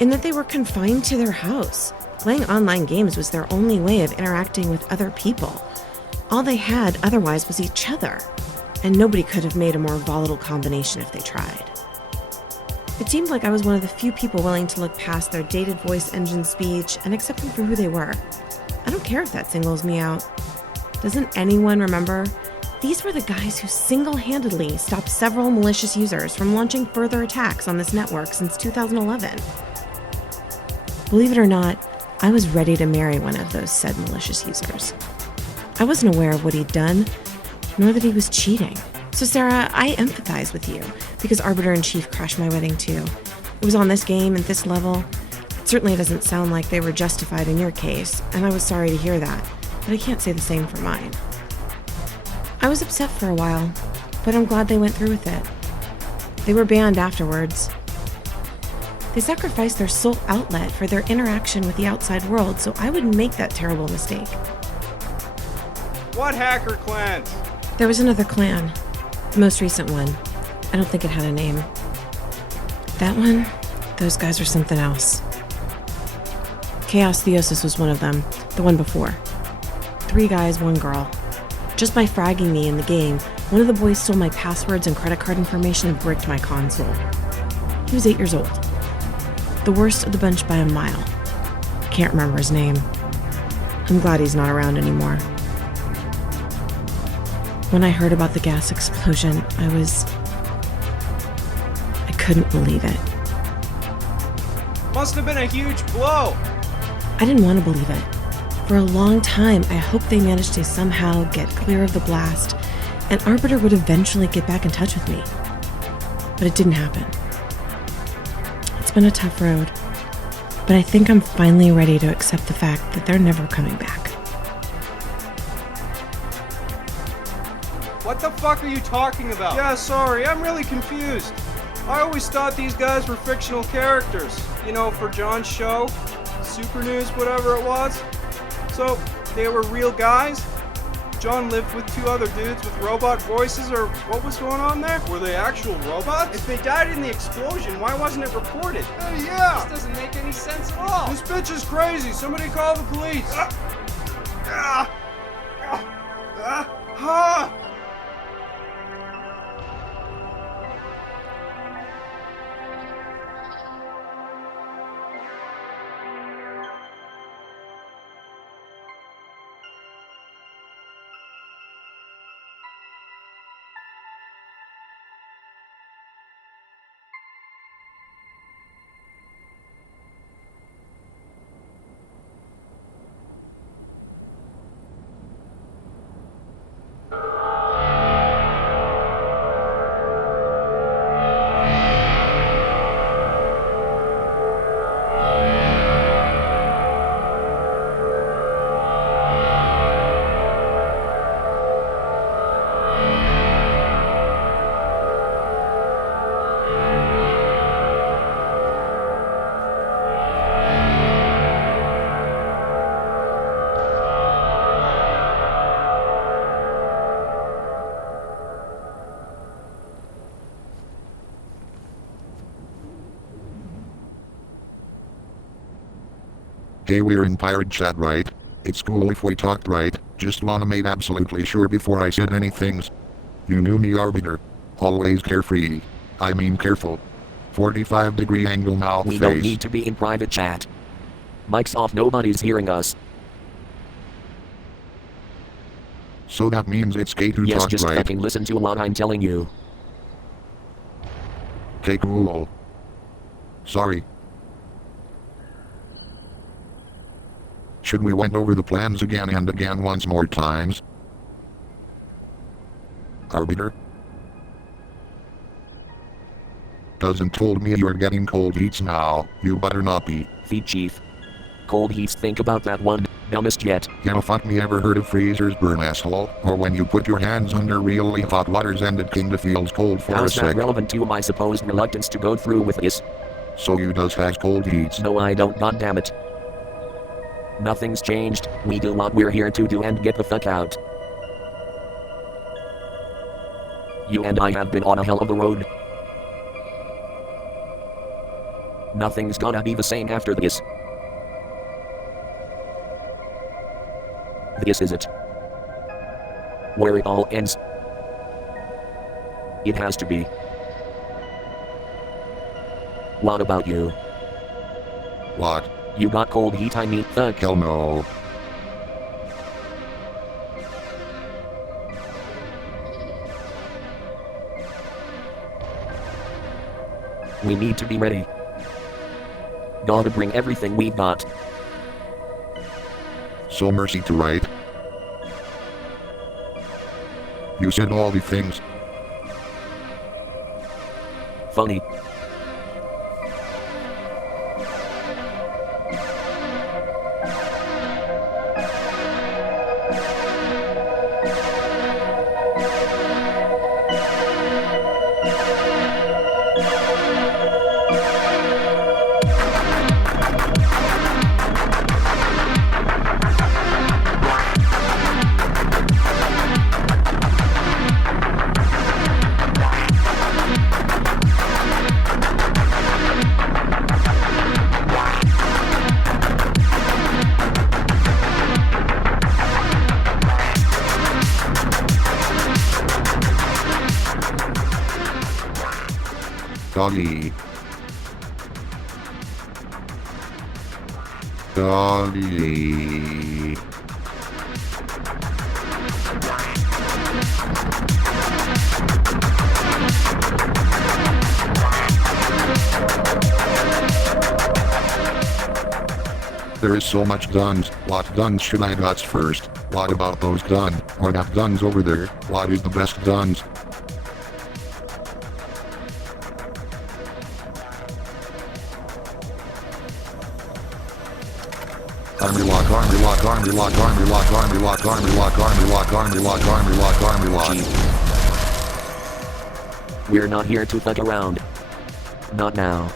in that they were confined to their house. Playing online games was their only way of interacting with other people. All they had otherwise was each other, and nobody could have made a more volatile combination if they tried. It seemed like I was one of the few people willing to look past their dated voice engine speech and accept them for who they were. I don't care if that singles me out. Doesn't anyone remember? These were the guys who single-handedly stopped several malicious users from launching further attacks on this network since 2011. Believe it or not, I was ready to marry one of those said malicious users. I wasn't aware of what he'd done, nor that he was cheating. So Sarah, I empathize with you, because Arbiter and Chief crashed my wedding too. It was on this game at this level. It certainly doesn't sound like they were justified in your case, and I was sorry to hear that. But I can't say the same for mine. I was upset for a while, but I'm glad they went through with it. They were banned afterwards. They sacrificed their sole outlet for their interaction with the outside world, so I wouldn't make that terrible mistake. What hacker clans? There was another clan, the most recent one. I don't think it had a name. That one, those guys are something else. Chaos Theosis was one of them, the one before. 3 guys, 1 girl. Just by fragging me in the game, one of the boys stole my passwords and credit card information and bricked my console. He was 8 years old. The worst of the bunch by a mile. Can't remember his name. I'm glad he's not around anymore. When I heard about the gas explosion, I couldn't believe it. Must have been a huge blow. I didn't want to believe it. For a long time, I hoped they managed to somehow get clear of the blast, and Arbiter would eventually get back in touch with me. But it didn't happen. It's been a tough road, but I think I'm finally ready to accept the fact that they're never coming back. What the fuck are you talking about? Yeah, sorry, I'm really confused. I always thought these guys were fictional characters. You know, for John's show, Super News, whatever it was. So, they were real guys? John lived with two other dudes with robot voices, or what was going on there? Were they actual robots? If they died in the explosion, why wasn't it reported? Yeah! This doesn't make any sense at all. This bitch is crazy. Somebody call the police. Hey, we're in pirate chat, right? It's cool if we talked, right? Just wanna make absolutely sure before I said anything. You knew me, Arbiter. Always carefree. I mean careful. 45-degree angle now, We face. don't need to be in private chat. Mic's off, nobody's hearing us. So that means it's Kate who Yes, talked, just right? fucking listen to what I'm telling you. Okay, cool. Sorry. Should we went over the plans again and again once more times? Arbiter? Doesn't told me you're getting cold heats now, you better not be. Feet Chief. Cold heats, think about that one, dumbest yet. You know, fuck me, ever heard of freezers burn, asshole? Or when you put your hands under really hot waters and it kinda feels cold for How's a that sec. relevant to my supposed reluctance to go through with this? So you does has cold heats. No, I don't, goddammit. Nothing's changed, we do what we're here to do and get the fuck out. You and I have been on a hell of a road. Nothing's gonna be the same after this. This is it. Where it all ends. It has to be. What about you? What? You got cold heat, I mean, fuck. Hell no. We need to be ready. Gotta bring everything we've got. So mercy to right. You said all the things. Funny. Doggy. Doggy. There is so much guns. What guns should I got first? What about those gun? Or that guns over there? What is the best guns? Army lock, army lock, army lock, army lock, army lock, army lock, army lock, army lock, army lock, army lock. We're not here to fuck around. Not now.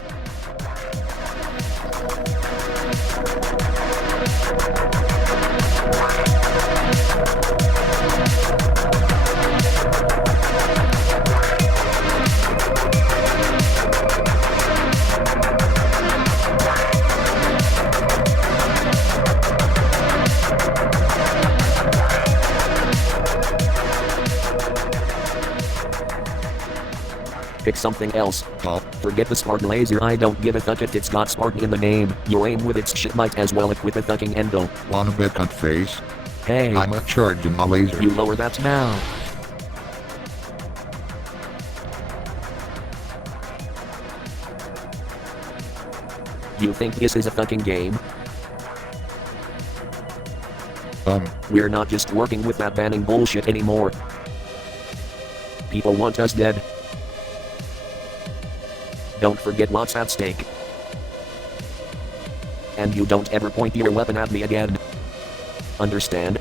something else. Huh? Forget the Spartan laser, I don't give a fuck if it's got Spartan in the name. Your aim with its shit might as well equip a fucking endo. Wanna bet cunt face? Hey, I'm a charge in my laser. you lower that now. You think this is a fucking game? We're not just working with that banning bullshit anymore. People want us dead. Don't forget what's at stake. And you don't ever point your weapon at me again. Understand?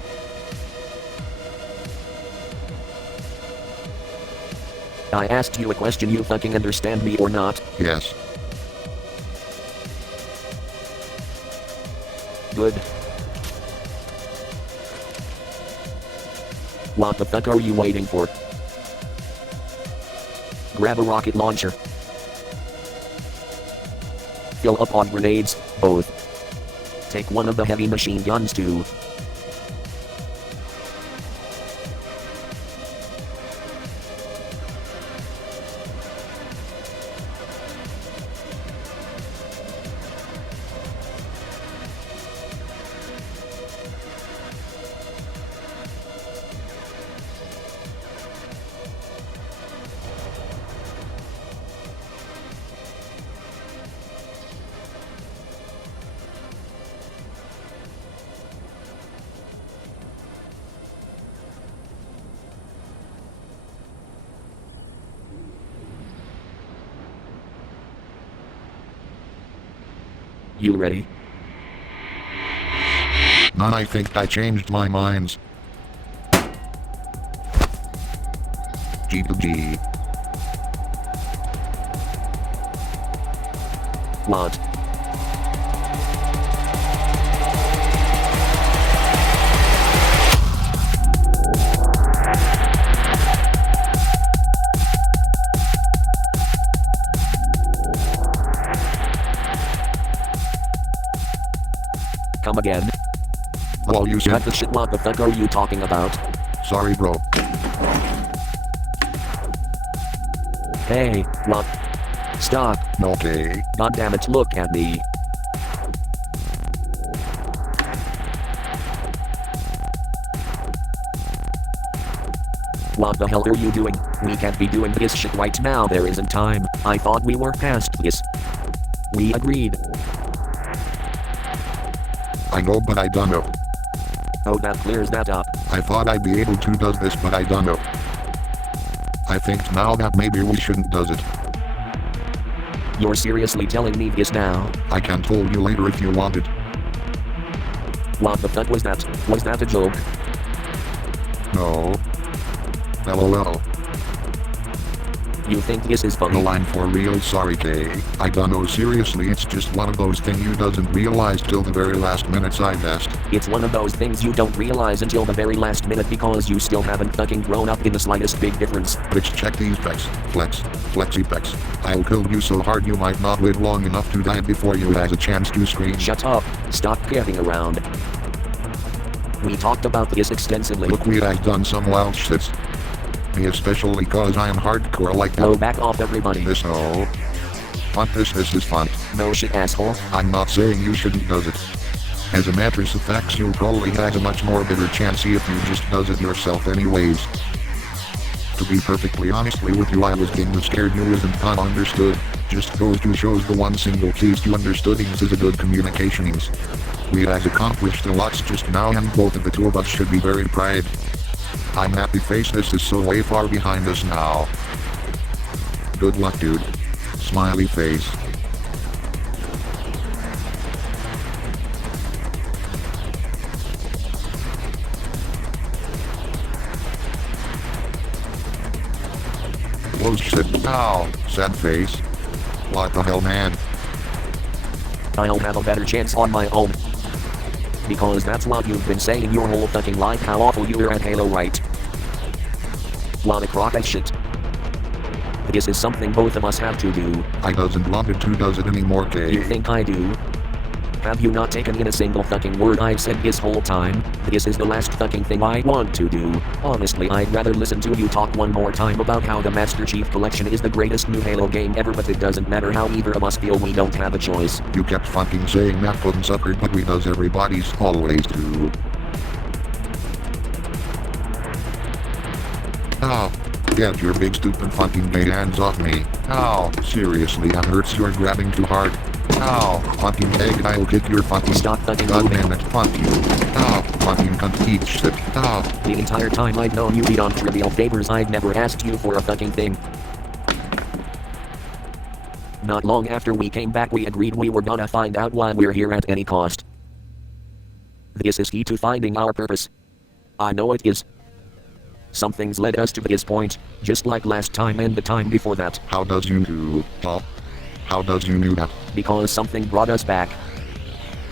I asked you a question, you fucking understand me or not? Yes. Good. What the fuck are you waiting for? Grab a rocket launcher. Fill up on grenades, both. Take one of the heavy machine guns too. You ready? None, I think I changed my minds. G to G. What? Come again? Hello, you Shut said. the shit, what the fuck are you talking about? Sorry, bro. Hey, what? Stop. Okay. God damn it, look at me. What the hell are you doing? We can't be doing this shit right now, there isn't time. I thought we were past this. We agreed. I know, but I don't know. Oh, that clears that up. I thought I'd be able to does this, but I don't know. I think now that maybe we shouldn't does it. You're seriously telling me this now? I can told you later if you wanted. What the fuck was that? Was that a joke? No. LOL. You think this is The funny? line for real, sorry Kay. I don't know, seriously, it's just one of those things you doesn't realize till the very last minute, I best. It's one of those things you don't realize until the very last minute because you still haven't fucking grown up in the slightest big difference. Bitch, check these pecs. Flexy pecs. I'll kill you so hard you might not live long enough to die before you has a chance to scream. Shut up. Stop getting around. We talked about this extensively. Look, we has done some wild shits. Me especially cause I am hardcore like that. No, back off everybody. This no. Fun, this is fun. No shit, asshole. I'm not saying you shouldn't does it. As a matter of fact, you'll probably have a much more better chance if you just does it yourself anyways. To be perfectly honestly with you, I was getting scared you isn't fun understood. Just goes to shows the one single keys to understandings is a good communicationings. We has accomplished a lot just now and both of the two of us should be very proud. I'm happy face this is so way far behind us now. Good luck, dude. Smiley face. Close shit now, sad face. What the hell, man? I'll have a better chance on my own. Because that's what you've been saying your whole fucking life, how awful you were at Halo, right? What a crock of shit. This is something both of us have to do. I doesn't want it to does it anymore, You Kay. think I do? Have you not taken in a single fucking word I've said this whole time? This is the last fucking thing I want to do. Honestly, I'd rather listen to you talk one more time about how the Master Chief Collection is the greatest new Halo game ever, but it doesn't matter how either of us feel we don't have a choice. You kept fucking saying that couldn't suffer, but we does everybody's always do. Oh, get your big stupid fucking gay hands off me. Ow, seriously, that hurts. You're grabbing too hard. Ow, fucking egg, I'll kick your fucking... Stop fucking God moving. damn it, fuck you. Ow, fucking cunt, eat shit. Ow. The entire time I've known you beyond trivial favors, I've never asked you for a fucking thing. Not long after we came back, we agreed we were gonna find out why we're here at any cost. This is key to finding our purpose. I know it is. Something's led us to this point, just like last time and the time before that. How does you do, huh? How does you knew that? Because something brought us back.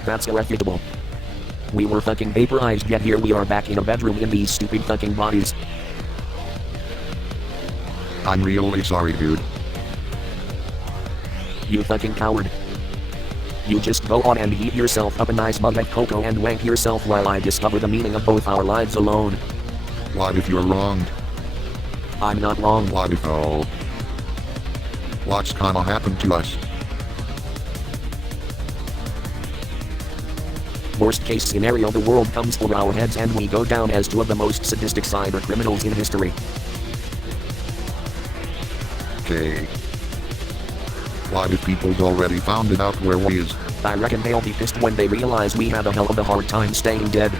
That's irrefutable. We were fucking vaporized, yet here we are back in a bedroom in these stupid fucking bodies. I'm really sorry, dude. You fucking coward. You just go on and heat yourself up a nice mug of cocoa and wank yourself while I discover the meaning of both our lives alone. What if you're wronged? I'm not wrong. What if oh? What's gonna happen to us? Worst case scenario, the world comes for our heads and we go down as two of the most sadistic cyber criminals in history. Okay. What if people's already found it out where we is? I reckon they'll be pissed when they realize we had a hell of a hard time staying dead.